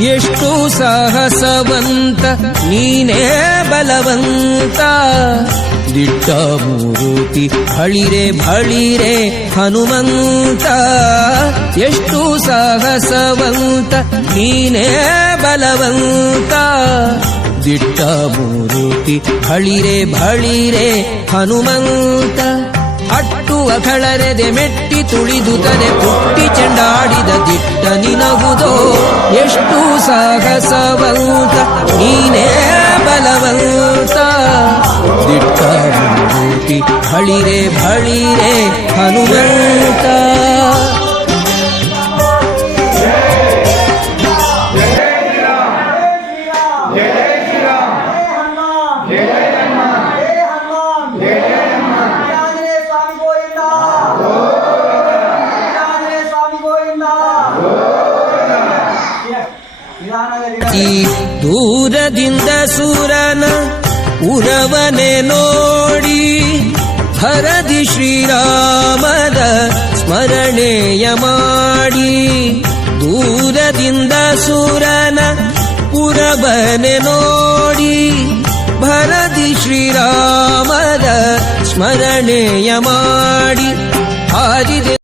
ಎಷ್ಟು ಸಾಹಸವಂತ ನೀನೇ ಬಲವಂತ. ದಿಟ್ಟ ಮೂರುತಿ ಭಳಿರೆ ಭಳಿರೆ ಹನುಮಂತ. ಎಷ್ಟು ಸಾಹಸವಂತ ನೀನೇ ಬಲವಂತ. ದಿಟ್ಟ ಮೂರುತಿ ಭಳಿರೆ ಭಳಿರೆ ಹನುಮಂತ. ಅಟ್ಟುವ ಖಳರೆದೆ ಮೆಟ್ಟಿ ತುಳಿದುತ್ತದೆ ಪುಟ್ಟಿ ಚೆಂಡಾಡಿದ ದಿಟ್ಟ ನಿನಗುದೋ. ಎಷ್ಟು ಸಾಹಸವಂತ ನೀನೇ ಬಲವಂತ. ದಿಟ್ಟ ಮೂರುತಿ ಭಳಿರೆ ಭಳಿರೆ ಹನುಮಂತ. ಈ ದೂರದಿಂದ ಸೂರನ ಉರವನೆ ನೋಡಿ ಹರದಿ ಶ್ರೀರಾಮದ ಸ್ಮರಣೆಯ ಮಾಡಿ. ದೂರದಿಂದ ಸೂರನ ಉರವನೆ ನೋಡಿ ಭರದಿ ಶ್ರೀರಾಮದ ಸ್ಮರಣೆಯ ಮಾಡಿ. ಹಾರಿದೆ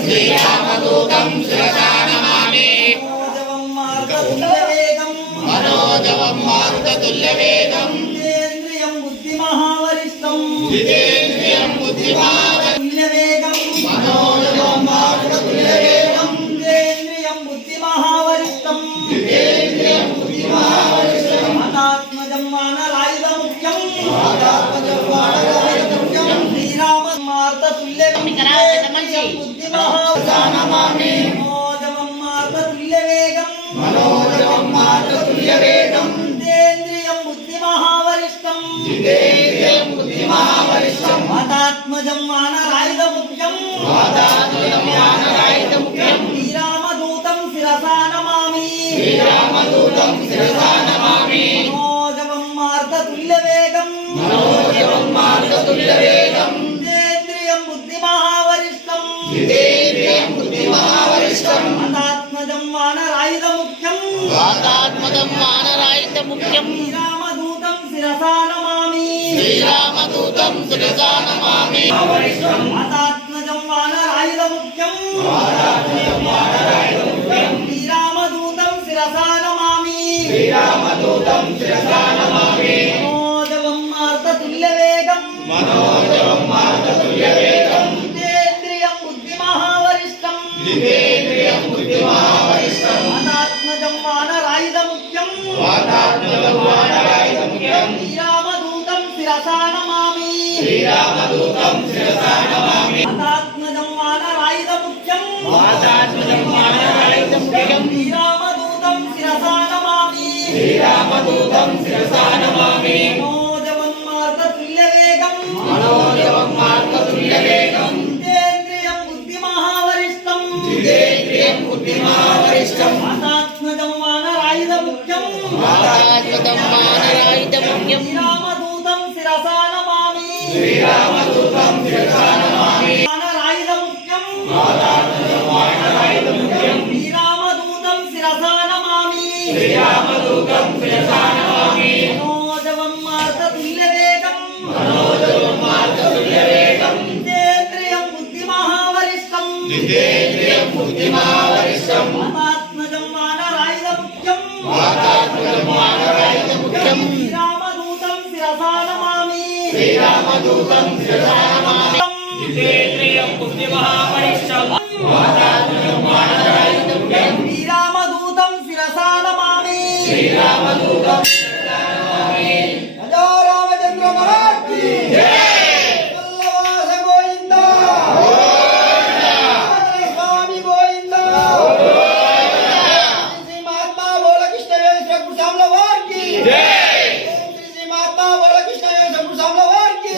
శ్రీరామదూతం శిరసా నమామి మనోజవం మారుతతుల్యవేగం జితేంద్రియం బుద్ధిమహావరిష్టం తుల్యవేగం మనోజవం మారుతతుల్యవేగం జితేంద్రియం బుద్ధిమహావరిష్టం మతాత్మజం వానరాయుధముఖ్యం శ్రీరామ మార్త తుల్యం బుద్ధిమహావరిష్టం మాతాత్మజం వానరాయుధముఖ్యం శ్రీరామదూతం శిరసా నమామి మనోజవం మార్గతుల్యవేగం జితేంద్రియం బుద్ధిమహావరిష్టం మాతాత్మజం వానరాయుధముఖ్యం శ్రీరామదూతం శిరసా నమామి మాతాత్మజం వానరాయుధముఖ్యం శ్రీరామదూతం శిరసా నమామి మనోజవం మార్గతుల్యవేగం జితేంద్రియం బుద్ధిమహావరిష్టం మాతాత్మజం వానరాయుధముఖ్యం శ్రీరామదూతం శిరసా నమామి మాతాత్మజం వానరాయుధముఖ్యం శ్రీరామదూతం శిరసా నమామి మనోజవం మార్గతుల్యవేగం జితేంద్రియం బుద్ధిమహావరిష్టం మాతాత్మజం వానరాయుధముఖ్యం శ్రీరామదూతం శిరసా నమామి వానరాయుధముఖ్యం శ్రీరామదూతం శిరసా నమామి మనోజవం మార్గతుల్యవేగం జితేంద్రియం బుద్ధిమహావరిష్టం మాతాత్మజం వానరాయుధముఖ్యం శ్రీరామదూతం శిరసా నమామి శ్రీరామదూతం శిరసా నమామి రాజా రామచంద్ర మహారాజ్ కి వల్లభాస గోవింద స్వామి గోవింద శ్రీ మహాత్మా బోలకృష్ణ వేద వారికి శ్రీ మహాత్మా బోలకృష్ణ వేద వారికి